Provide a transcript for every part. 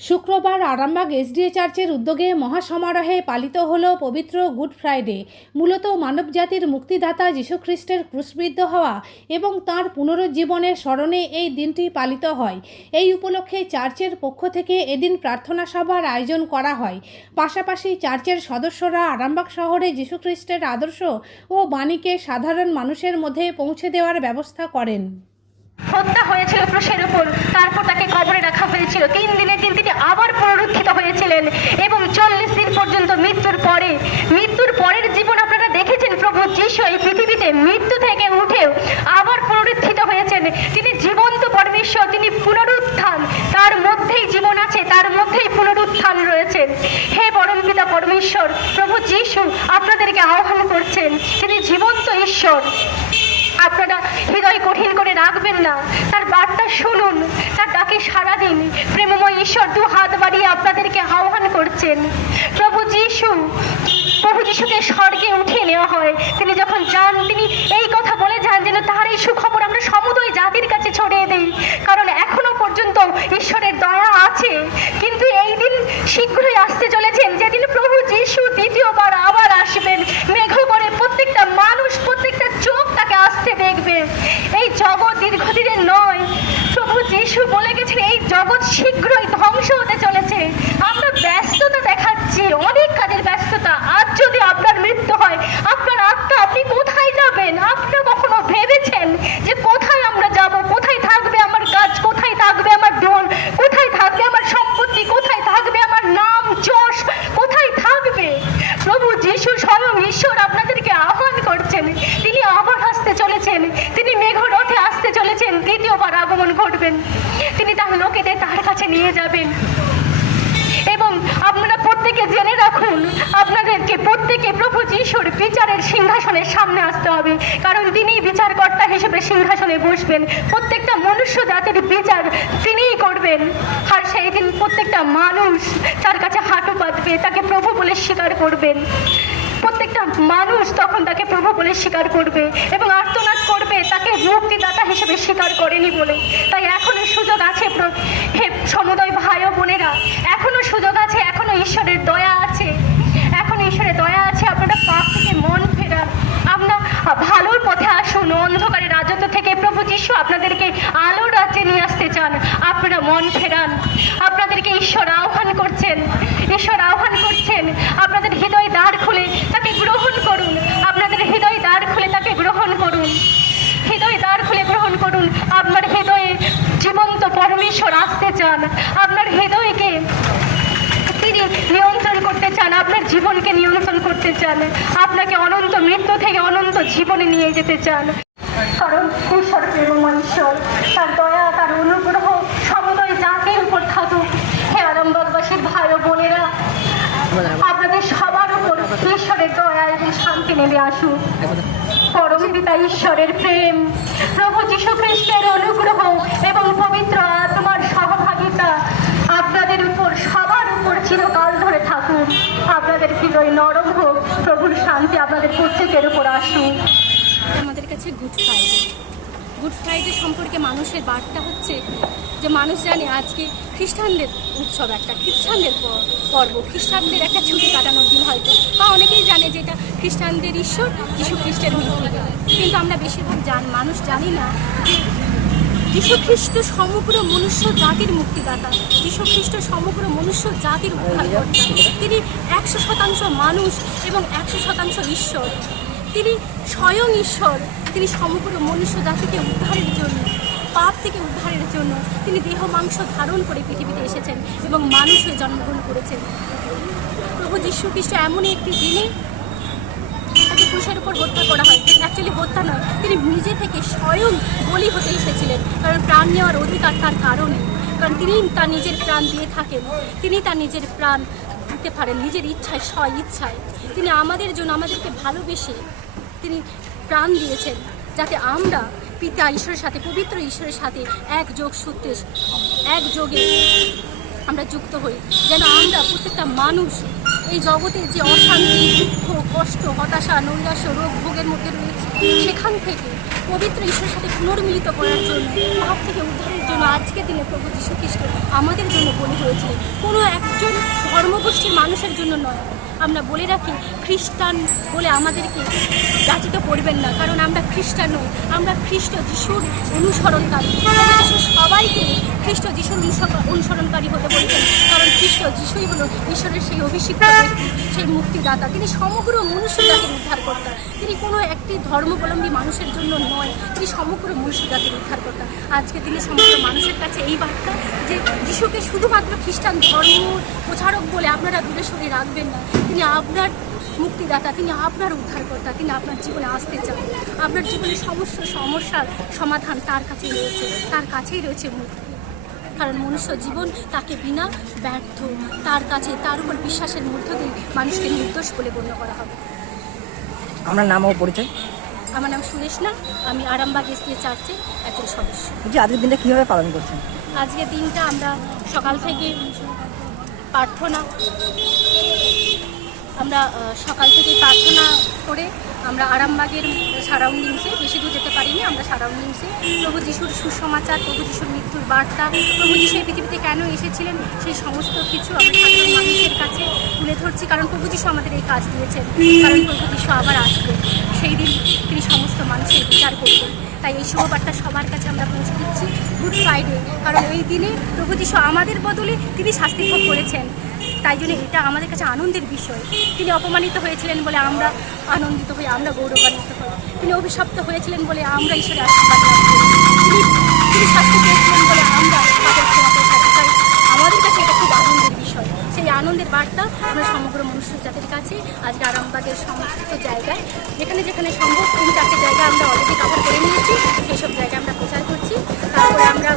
শুক্রবার আরামবাগ এসডিএ চার্চের উদ্যোগে মহাসমারোহে পালিত হল পবিত্র গুড ফ্রাইডে। মূলত মানবজাতির মুক্তিদাতা যীশুখ্রিস্টের ক্রুশবিদ্ধ হওয়া এবং তাঁর পুনরুজ্জীবনের স্মরণে এই দিনটি পালিত হয়। এই উপলক্ষে চার্চের পক্ষ থেকে এদিন প্রার্থনা সভার আয়োজন করা হয়। পাশাপাশি চার্চের সদস্যরা আরামবাগ শহরে যীশুখ্রিস্টের আদর্শ ও বাণীকে সাধারণ মানুষের মধ্যে পৌঁছে দেওয়ার ব্যবস্থা করেন। হত্যা হয়েছিল ক্রুশের উপর, তারপর তাকে কবরে রাখা হয়েছিল। তিন দিনের দিন তিনি আবার পুনরুত্থিত হয়েছিলেন এবং চল্লিশ দিন পর্যন্ত মৃত্যুর পরে, মৃত্যুর পরের জীবন আপনারা দেখেছেন প্রভু যিশু এই পৃথিবীতে মৃত্যু থেকে উঠেও আবার পুনরুত্থিত হয়েছেন। তিনি জীবন্ত পরমেশ্বর, তিনি পুনরুত্থান। তার মধ্যেই জীবন আছে, তার মধ্যেই পুনরুত্থান রয়েছে। হে পরম পিতা পরমেশ্বর, প্রভু যিশু আপনাদেরকে আহ্বান করছেন, তিনি জীবন্ত ঈশ্বর। আপনারা হৃদয় কঠিন করে রাখবেন না। তার বার্তা শুনুন, তার ডাকে সারা দিন। প্রেমময় ঈশ্বর দু হাত বাড়িয়ে আপনাদেরকে আহ্বান করছেন। প্রভু যিশু, প্রভু যিশুকে স্বর্গে উঠিয়ে নেওয়া হয়। তিনি যখন যান, তিনি এই কথা বলে যান যেন তার এই সুখবর আমরা সমুদয় জাতির কাছে ছড়িয়ে দেই। কারণ এখনও পর্যন্ত ঈশ্বরের দয়া আছে। কিন্তু এই দিন শীঘ্রই আসতে চলেছেন যেদিন প্রভু যিশু দ্বিতীয়বার আবার আসবেন মেঘ করে প্রত্যেকটা মানুষ প্রত্যেকটা চোখ তাকে আসতে দেখবে এই জগৎ দীর্ঘদিনের নয় প্রভু যিশু বলে গেছেন এই জগৎ শীঘ্রই ধ্বংস হতে চলেছে আমরা ব্যস্ততা দেখাচ্ছি অনেক কাজের ব্যস্ততা আজ যদি আপনার মৃত্যু হয় আপনার আত্মা আপনি কোথায় যাবেন আপনি কখনো ভেবেছেন যে কোথায় আমরা যাব কোথায় থাকবে আমার কাজ কোথায় থাকবে আমার ধন কোথায় থাকবে আমার সম্পত্তি কোথায় থাকবে আমার নাম যশ কোথায় থাকবে প্রভু যিশু স্বয়ং ঈশ্বর আপনাদেরকে আহ্বান করছেন তিনি আবার আসতে চলেছেন তিনি মেঘরথে আসতে চলেছেন দ্বিতীয়বার ঘটবেন তিনি তার লোকেদের তার কাছে নিয়ে যাবেন। এবং আপনারা প্রত্যেকে জেনে রাখুন, আপনাদেরকে প্রত্যেকে প্রভু যিশুর বিচারের সিংহাসনের সামনে আসতে হবে। কারণ তিনি বিচারকর্তা হিসেবে সিংহাসনে বসবেন। প্রত্যেকটা মনুষ্য জাতির বিচার তিনিই করবেন। আর সেই দিন প্রত্যেকটা মানুষ তার কাছে হাঁটু পাতবে তাকে প্রভু বলে স্বীকার করবেন। প্রত্যেকটা মানুষ তখন তাকে প্রভু বলে স্বীকার করবে। এবং আর্তনাদ করবে তাকে মুক্তিদাতা হিসেবে স্বীকার করেনি বলে। তাই এখনও সুযোগ আছে হে সমুদয় ভাই ও বোনেরা এখনও সুযোগ আছে এখনও ঈশ্বরের দয়া আছে। এখনও ঈশ্বরের দয়া আছে, আপনারা পাপ থেকে মন ফেরান। আমরা ভালোর পথে আসুন অন্ধকারের রাজত্ব থেকে প্রভু যিশু আপনাদেরকে আলোর রাজ্যে নিয়ে আসতে চান। আপনারা মন ফেরান। আপনাদেরকে ঈশ্বর আহ্বান করছেন। ঈশ্বর আহ্বান করছেন। আপনাদের হৃদয় দ্বার খুলে তাকে গ্রহণ করুন আপনাদের হৃদয় দ্বার খুলে তাকে গ্রহণ করুন হৃদয় দ্বার খুলে গ্রহণ করুন আপনার হৃদয়ে জীবন্ত পরমেশ্বর আসতে চান, আপনার হৃদয়কে তিনি নিয়ন্ত্রণ করতে চান, আপনার জীবনকে নিয়ন্ত্রণ করতে চান, আপনাকে অনন্ত মৃত্যু থেকে অনন্ত জীবনে নিয়ে যেতে চান। কারণ ঈশ্বর প্রেমময় ঈশ্বর, তার দয়া, তার অনুগ্রহ সমুদয় জাতির উপর থাকুক। হে আরামবাগবাসীর ভাই ও বোনেরা, আপনাদের সবার উপর ঈশ্বরের দয়া এবং শান্তি নেমে আসুক। পরম পিতা ঈশ্বরের প্রেম। প্রভু যীশু খ্রিস্টের অনুগ্রহ এবং পবিত্র আত্মার সহভাগিতা আপনাদের উপর, সবার উপর চিরকাল ধরে থাকুন আপনাদের হৃদয় নরম হোক, প্রভুর শান্তি আপনাদের প্রত্যেকের উপর আসুন আমাদের কাছে গুড ফ্রাইডে। গুড ফ্রাইডে সম্পর্কে মানুষের বার্তা হচ্ছে যে মানুষ জানে আজকে খ্রিস্টানদের উৎসব একটা, খ্রিস্টানদের পর্ব, খ্রিস্টানদের একটা ছুটি কাটানোর দিন হয়তো। বা অনেকেই জানে যে এটা খ্রিস্টানদের ঈশ্বর যীশু খ্রিস্টের মৃত্যু কিন্তু আমরা বেশিরভাগ জান, মানুষ জানি না যে যীশু খ্রিস্ট সমগ্র মনুষ্য জাতির মুক্তিদাতা। যীশু খ্রিস্ট সমগ্র মনুষ্য জাতির উদ্ধারকর্তা তিনি একশো শতাংশ মানুষ এবং একশো শতাংশ ঈশ্বর। তিনি স্বয়ং ঈশ্বর। তিনি সমগ্র মনুষ্য জাতিকে উদ্ধারের জন্য, পাপ থেকে উদ্ধারের জন্য তিনি দেহ মাংস ধারণ করে পৃথিবীতে এসেছেন এবং মানুষ হয়ে জন্মগ্রহণ করেছেন। প্রভু যীশু খ্রিস্ট এমনই একটি দিনে তাকে ক্রুশের উপর হত্যা করা হয়। অ্যাকচুয়ালি হত্যা নয়, তিনি নিজে থেকে স্বয়ং বলি হতে এসেছিলেন, কারণ প্রাণ নেওয়ার অধিকার তার কারণে কারণ তিনি তার নিজের প্রাণ দিয়ে থাকেন, তিনি তার নিজের প্রাণ দিতে পারেন, নিজের ইচ্ছায়, স্ব ইচ্ছায়। তিনি আমাদের জন্য আমাদেরকে ভালোবেসে তিনি প্রাণ দিয়েছেন, যাতে আমরা পিতা ঈশ্বরের সাথে, পবিত্র ঈশ্বরের সাথে এক যোগ সূত্রে, এক যোগে আমরা যুক্ত হই। যেন আমরা প্রত্যেকটা মানুষ এই জগতে যে অশান্তি, দুঃখ, কষ্ট, হতাশা, নৈরাশ্য, রোগ, ভোগের মধ্যে রয়েছে, সেখান থেকে পবিত্র ঈশ্বরের সাথে পুনর্মিলিত করার জন্য পাপ থেকে উদ্ধারের জন্য আজকে দিনে প্রভু যীশু খ্রিস্ট আমাদের জন্য বলি হয়েছিল কোনো একজন ধর্মগোষ্ঠীর মানুষের জন্য নয়। আমরা বলে রাখি, খ্রিস্টান বলে আমাদেরকে যাচিত করবেন না, কারণ আমরা খ্রিস্টান নই। আমরা খ্রিস্ট যিশুর অনুসরণকারী। সবাইকে খ্রিস্ট যিশুর অনুসরণকারী হতে বলেছেন কারণ খ্রিস্ট যিশুই হলো ঈশ্বরের সেই অভিষিক্ত ব্যক্তি। সেই মুক্তিদাতা, তিনি সমগ্র মনুষ্য জাতির উদ্ধারকর্তা তিনি কোনো একটি ধর্মাবলম্বী মানুষের জন্য নয়, তিনি সমগ্র মনুষ্য জাতির উদ্ধারকর্তা আজকে তিনি সমগ্র মানুষের কাছে এই বার্তা যে যিশুকে শুধুমাত্র খ্রিস্টান ধর্ম প্রচারক বলে আপনারা দূরে সরিয়ে রাখবেন না, তিনি আপনার মুক্তিদাতা, তিনি আপনার উদ্ধারকর্তা, তিনি আপনার জীবনে আসতে চান। আপনার জীবনের সমস্ত সমস্যার সমাধান তার কাছেই রয়েছে, তার কাছেই রয়েছে মুক্তি। কারণ মনুষ্য জীবন তাকে বিনা ব্যর্থ তার কাছে তার উপর বিশ্বাসের মধ্য দিয়ে মানুষকে নির্দোষ বলে গণ্য করা হবে। আপনার নাম ও পরিচয়? আমার নাম সুরেশ না আমি আরামবাগ এসপিএ চার্চে একজন সদস্য। বলছি আজকের দিনটা কীভাবে পালন করছেন? আজকের দিনটা আমরা সকাল থেকে প্রার্থনা আমরা সকাল থেকে প্রার্থনা করে আমরা আরামবাগের সারাউন্ডিংসে বেশি দূর যেতে পারিনি, আমরা সারাউন্ডিংসে। প্রভু যিশুর সুসমাচার, প্রভু যিশুর মৃত্যুর বার্তা, প্রভু যিশু এই পৃথিবীতে কেন এসেছিলেন, সেই সমস্ত কিছু আমরা সাধারণ মানুষের কাছে তুলে ধরছি, কারণ প্রভু যিশু আমাদের এই কাজ দিয়েছেন, কারণ প্রভু যিশু আবার আসবে। সেই দিন তিনি সমস্ত মানুষের বিচার করবেন। তাই এই শুভবার্তা সবার কাছে আমরা পৌঁছে দিচ্ছি, গুড ফ্রাইডে। কারণ এই দিনে প্রভু যিশু আমাদের বদলে তিনি শাস্তি ভোগ করেছেন। তাই জন্য এটা আমাদের কাছে আনন্দের বিষয়। তিনি অপমানিত হয়েছিলেন বলে আমরা আনন্দিত হই, আমরা গৌরবান্বিত হই। তিনি অভিশপ্ত হয়েছিলেন বলে আমরা ঈশ্বরের আশীর্বাদ করি। তিনি তিনি পেয়েছিলেন বলে আমরা আমাদের কাছে এটা খুব আনন্দের বিষয়। সেই আনন্দের বার্তা আমরা সমগ্র মনুষ্য জাতির কাছে আজকে আরামবাগের সমস্ত জায়গায়, যেখানে যেখানে সম্ভব তিন চারটে জায়গা আমরা অলরেডি কভার করে নিয়েছি। সেই সব জায়গায় আমরা প্রচার করছি। তারপরে আমরা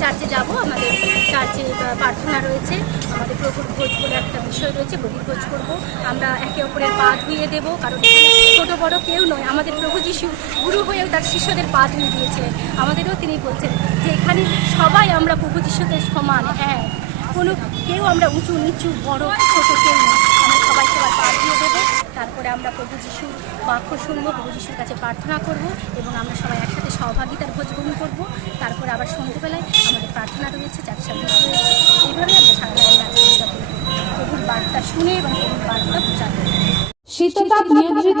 চার্চে যাব আমাদের চার্চে প্রার্থনা রয়েছে, আমাদের প্রভুর ভোজ বলে একটা বিষয় রয়েছে, গভীর ভোজ করব। আমরা একে অপরের পা ধুয়ে দেবো, কারণ ছোটো, বড় কেউ নয়, আমাদের প্রভু যিশু গুরু হয়েও তার শিষ্যদের পা ধুয়ে দিয়েছে আমাদেরও তিনি বলছেন যে, এখানে সবাই আমরা প্রভু যিশুদের সমান হ্যাঁ কোনো কেউ আমরা উঁচু, নিচু, বড়, ছোটো কেউ নয় আমরা সবাই সবার পা দিয়ে দেবো তারপরে আমরা প্রভু যিশুর বাক্য শুনব, প্রভু যিশুর কাছে প্রার্থনা করব এবং আমরা সবাই একসাথে সহভাগিতার ভোজ গ্রহণ করব। তারপরে আবার সন্ধ্যেবেলায় আমাদের প্রার্থনা রয়েছে চার রয়েছে এইভাবে আমরা সারা প্রভুর বার্তা শুনে এবং প্রভুর বার্তা প্রচার করব। শীততাপ নিয়ন্ত্রিত